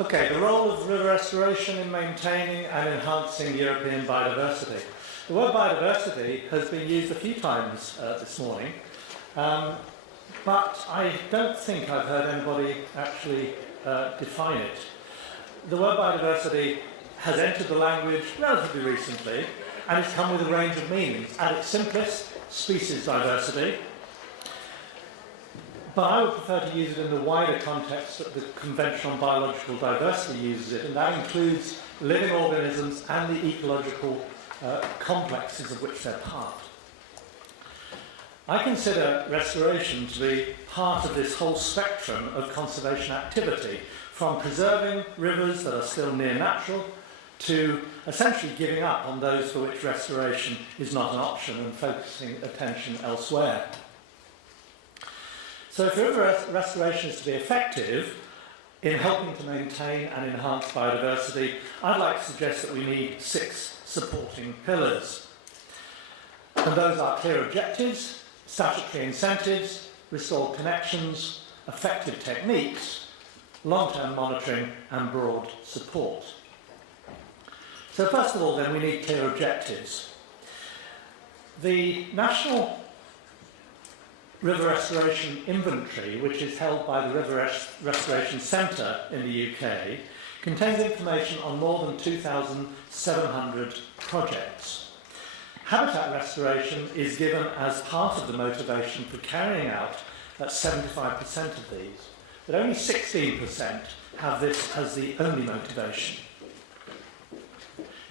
Okay, the role of river restoration in maintaining and enhancing European biodiversity. The word biodiversity has been used a few times this morning, but I don't think I've heard anybody actually define it. The word biodiversity has entered the language relatively recently, and it's come with a range of meanings. At its simplest, species diversity. But I would prefer to use it in the wider context that the Convention on Biological Diversity uses it, and that includes living organisms and the ecological complexes of which they're part. I consider restoration to be part of this whole spectrum of conservation activity, from preserving rivers that are still near natural to essentially giving up on those for which restoration is not an option and focusing attention elsewhere. So if river restoration is to be effective in helping to maintain and enhance biodiversity, I'd like to suggest that we need 6 supporting pillars. And those are clear objectives, statutory incentives, restored connections, effective techniques, long-term monitoring and broad support. So first of all then, we need clear objectives. The National River Restoration Inventory, which is held by the River Restoration Centre in the UK, contains information on more than 2,700 projects. Habitat restoration is given as part of the motivation for carrying out 75% of these, but only 16% have this as the only motivation.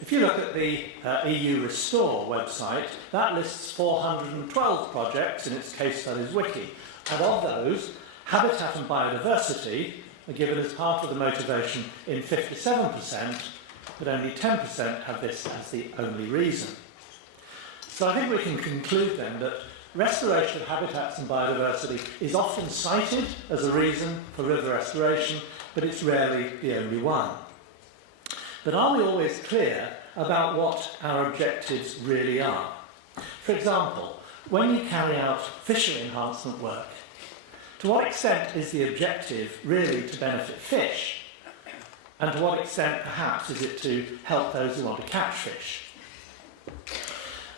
If you look at the EU Restore website, that lists 412 projects in its case studies wiki, and of those, habitat and biodiversity are given as part of the motivation in 57%, but only 10% have this as the only reason. So I think we can conclude then that restoration of habitats and biodiversity is often cited as a reason for river restoration, but it's rarely the only one. But are we always clear about what our objectives really are? For example, when you carry out fishery enhancement work, to what extent is the objective really to benefit fish? And to what extent, perhaps, is it to help those who want to catch fish?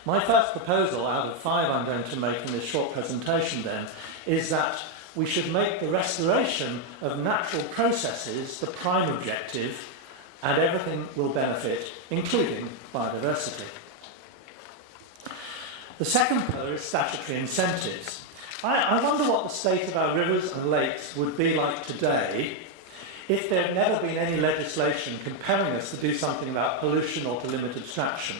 My first proposal out of 5 I'm going to make in this short presentation then is that we should make the restoration of natural processes the prime objective, and everything will benefit, including biodiversity. The second pillar is statutory incentives. I wonder what the state of our rivers and lakes would be like today if there had never been any legislation compelling us to do something about pollution or to limit abstraction.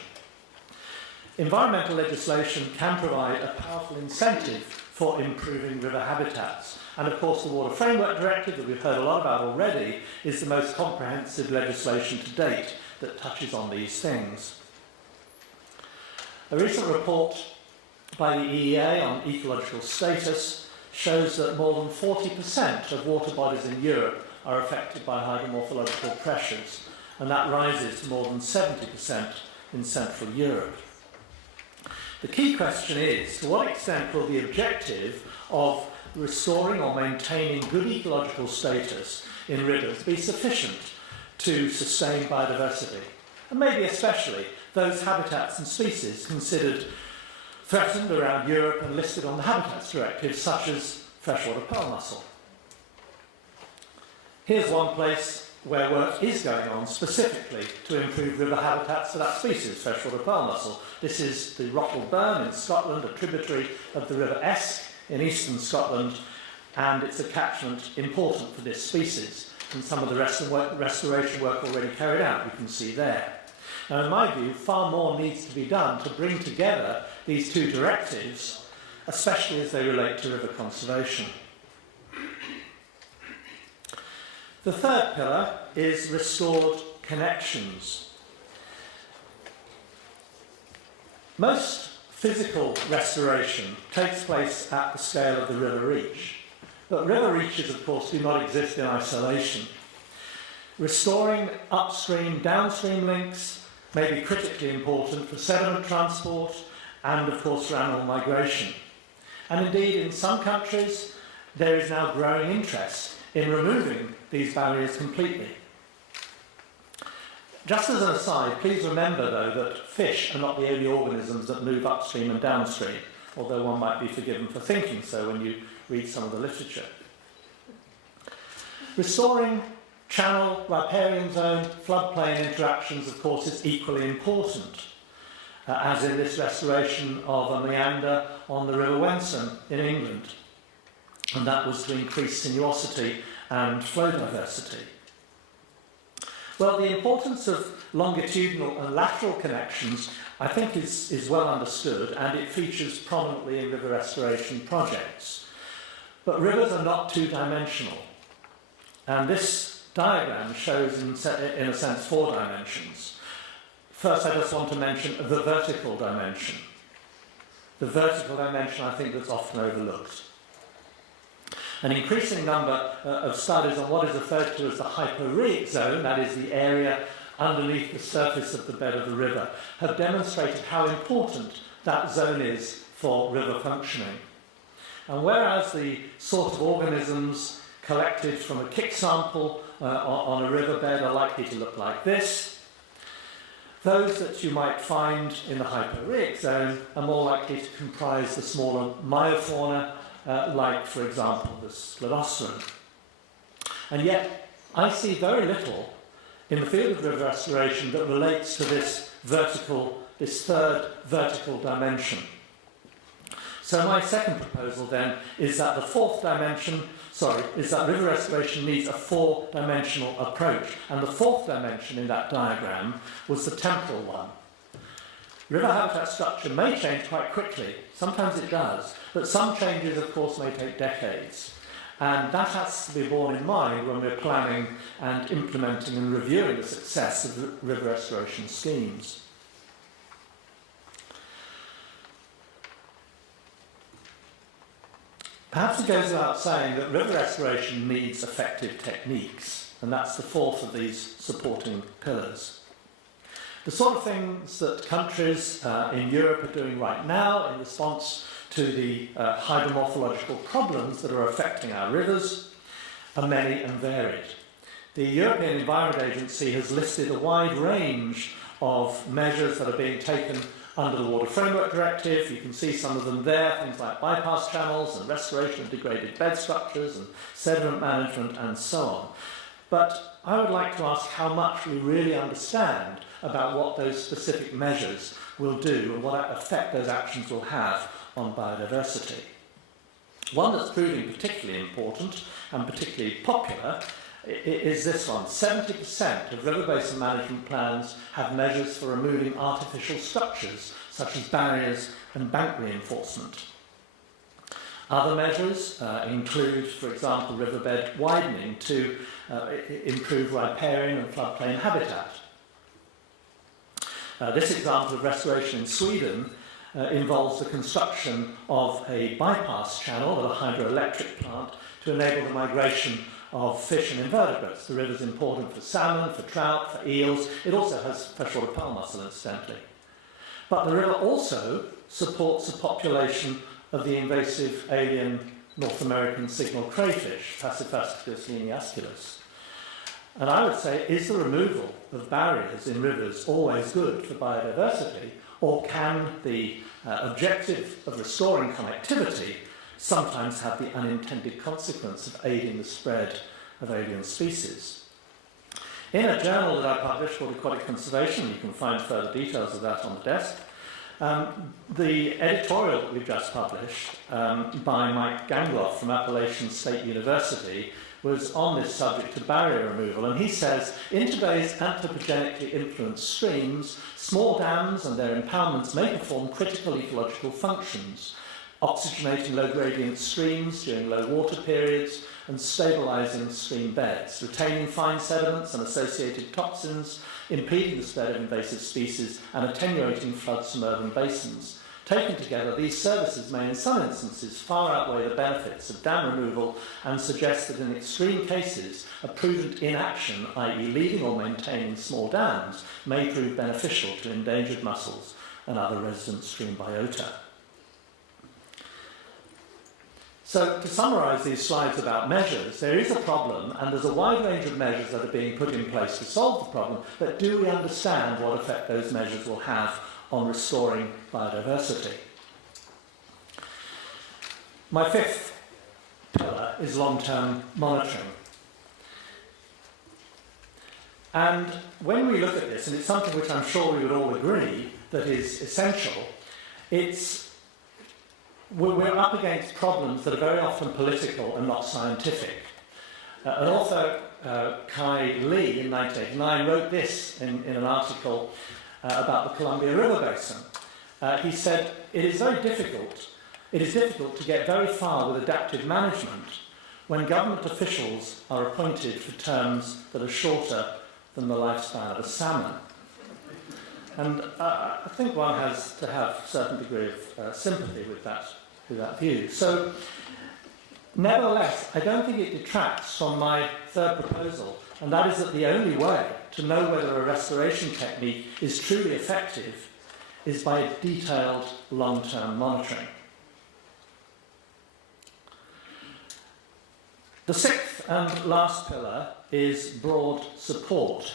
Environmental legislation can provide a powerful incentive for improving river habitats. And of course the Water Framework Directive, that we've heard a lot about already, is the most comprehensive legislation to date that touches on these things. A recent report by the EEA on ecological status shows that more than 40% of water bodies in Europe are affected by hydromorphological pressures, and that rises to more than 70% in Central Europe. The key question is, to what extent will the objective of restoring or maintaining good ecological status in rivers be sufficient to sustain biodiversity, and maybe especially those habitats and species considered threatened around Europe and listed on the Habitats Directive, such as freshwater pearl mussel. Here's one place where work is going on specifically to improve river habitats for that species, freshwater pearl mussel. This is the Rockall Burn in Scotland, a tributary of the River Esk in eastern Scotland, and it's a catchment important for this species. And some of the restoration work already carried out, you can see there. Now, in my view, far more needs to be done to bring together these 2 directives, especially as they relate to river conservation. The third pillar is restored connections. Most physical restoration takes place at the scale of the river reach. But river reaches, of course, do not exist in isolation. Restoring upstream, downstream links may be critically important for sediment transport and, of course, for animal migration. And indeed, in some countries, there is now growing interest in removing these barriers completely. Just as an aside, please remember, though, that fish are not the only organisms that move upstream and downstream, although one might be forgiven for thinking so when you read some of the literature. Restoring channel, riparian zone, floodplain interactions, of course, is equally important, as in this restoration of a meander on the River Wensum in England. And that was to increase sinuosity and flow diversity. Well, the importance of longitudinal and lateral connections, I think, is well understood, and it features prominently in river restoration projects. But rivers are not two-dimensional, and this diagram shows, in a sense, 4 dimensions. First, I just want to mention the vertical dimension. The vertical dimension, I think, that's often overlooked. An increasing number of studies on what is referred to as the hyporheic zone, that is the area underneath the surface of the bed of the river, have demonstrated how important that zone is for river functioning. And whereas the sort of organisms collected from a kick sample on a riverbed are likely to look like this, those that you might find in the hyporheic zone are more likely to comprise the smaller myofauna, like, for example, the sclerostrum. And yet, I see very little in the field of river restoration that relates to this third vertical dimension. So my second proposal then is that that river restoration needs a 4-dimensional approach. And the 4th dimension in that diagram was the temporal one. River habitat structure may change quite quickly. Sometimes it does. But some changes, of course, may take decades. And that has to be borne in mind when we're planning and implementing and reviewing the success of river restoration schemes. Perhaps it goes without saying that river restoration needs effective techniques, and that's the 4th of these supporting pillars. The sort of things that countries in Europe are doing right now in response to the hydromorphological problems that are affecting our rivers are many and varied. The European Environment Agency has listed a wide range of measures that are being taken under the Water Framework Directive. You can see some of them there, things like bypass channels and restoration of degraded bed structures and sediment management and so on. But I would like to ask how much we really understand about what those specific measures will do and what effect those actions will have on biodiversity. One that's proving particularly important and particularly popular is this one. 70% of river basin management plans have measures for removing artificial structures, such as barriers and bank reinforcement. Other measures include, for example, riverbed widening to improve riparian and floodplain habitat. This example of restoration in Sweden involves the construction of a bypass channel at a hydroelectric plant to enable the migration of fish and invertebrates. The river is important for salmon, for trout, for eels. It also has freshwater pearl mussel, incidentally. But the river also supports the population of the invasive alien North American signal crayfish, Passifasticus lineasculus. And I would say, is the removal of barriers in rivers always good for biodiversity, or can the objective of restoring connectivity sometimes have the unintended consequence of aiding the spread of alien species? In a journal that I published called Aquatic Conservation, you can find further details of that on the desk, the editorial that we've just published by Mike Gangloff from Appalachian State University was on this subject of barrier removal, and he says, in today's anthropogenically influenced streams, small dams and their impoundments may perform critical ecological functions, oxygenating low gradient streams during low water periods and stabilising stream beds, retaining fine sediments and associated toxins, impeding the spread of invasive species and attenuating floods from urban basins. Taken together, these services may in some instances far outweigh the benefits of dam removal and suggest that in extreme cases, a prudent inaction, i.e. leaving or maintaining small dams, may prove beneficial to endangered mussels and other resident stream biota. So to summarise these slides about measures, there is a problem, and there's a wide range of measures that are being put in place to solve the problem, but do we understand what effect those measures will have on restoring biodiversity? My fifth pillar is long-term monitoring. And when we look at this, and it's something which I'm sure we would all agree that is essential, we're up against problems that are very often political and not scientific. An author, Kai Lee, in 1989, wrote this in an article about the Columbia River Basin. He said, it is difficult to get very far with adaptive management when government officials are appointed for terms that are shorter than the lifespan of a salmon. And I think one has to have a certain degree of sympathy with that view. So, nevertheless, I don't think it detracts from my third proposal, and that is that the only way to know whether a restoration technique is truly effective is by detailed long-term monitoring. The sixth and last pillar is broad support.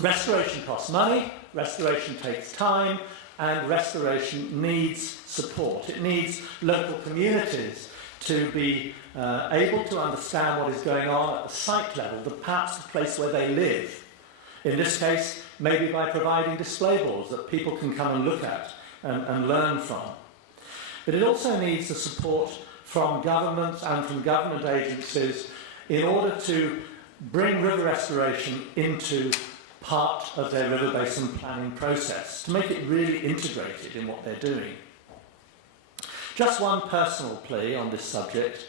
Restoration costs money, restoration takes time, and restoration needs support. It needs local communities to be able to understand what is going on at the site level, perhaps the place where they live. In this case, maybe by providing display boards that people can come and look at and learn from. But it also needs the support from governments and from government agencies in order to bring river restoration into part of their river basin planning process, to make it really integrated in what they're doing. Just one personal plea on this subject.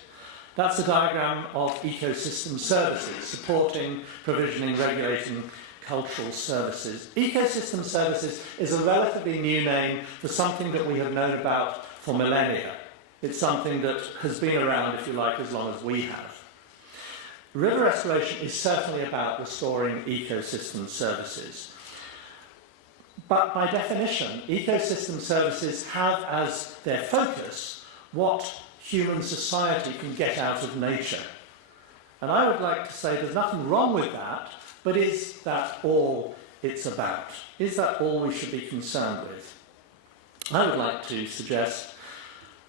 That's a diagram of ecosystem services, supporting, provisioning, regulating cultural services. Ecosystem services is a relatively new name for something that we have known about for millennia. It's something that has been around, if you like, as long as we have. River restoration is certainly about restoring ecosystem services. But by definition, ecosystem services have as their focus what human society can get out of nature. And I would like to say there's nothing wrong with that, but is that all it's about? Is that all we should be concerned with? I would like to suggest,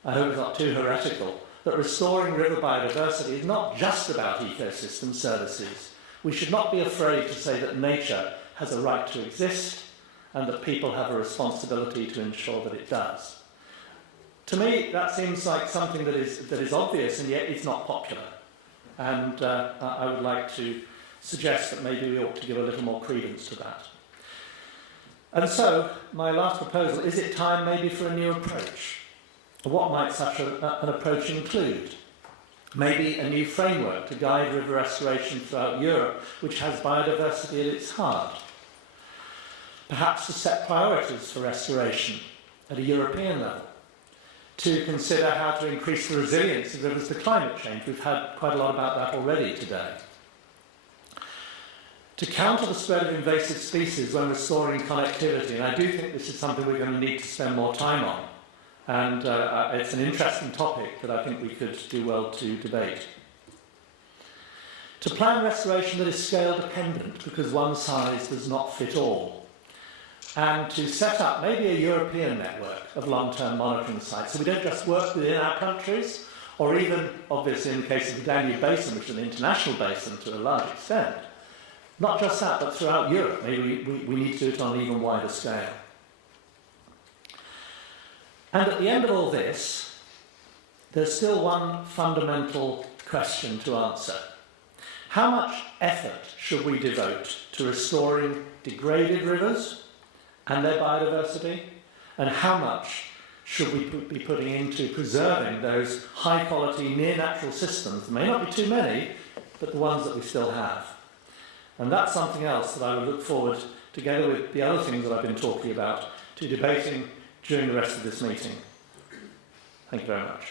I hope it's not too heretical, that restoring river biodiversity is not just about ecosystem services. We should not be afraid to say that nature has a right to exist and that people have a responsibility to ensure that it does. To me, that seems like something that is obvious, and yet it's not popular. And I would like to suggest that maybe we ought to give a little more credence to that. And so, my last proposal, is it time maybe for a new approach? What might such an approach include? Maybe a new framework to guide river restoration throughout Europe, which has biodiversity at its heart. Perhaps to set priorities for restoration at a European level. To consider how to increase the resilience of rivers to climate change. We've had quite a lot about that already today. To counter the spread of invasive species when restoring connectivity, and I do think this is something we're going to need to spend more time on. And it's an interesting topic that I think we could do well to debate. To plan restoration that is scale dependent, because one size does not fit all. And to set up maybe a European network of long-term monitoring sites, so we don't just work within our countries, or even, obviously in the case of the Danube Basin, which is an international basin to a large extent. Not just that, but throughout Europe. Maybe we need to do it on an even wider scale. And at the end of all this, there's still one fundamental question to answer. How much effort should we devote to restoring degraded rivers and their biodiversity? And how much should we be putting into preserving those high-quality, near-natural systems? There may not be too many, but the ones that we still have. And that's something else that I would look forward, together with the other things that I've been talking about, to debating during the rest of this meeting. Thank you very much.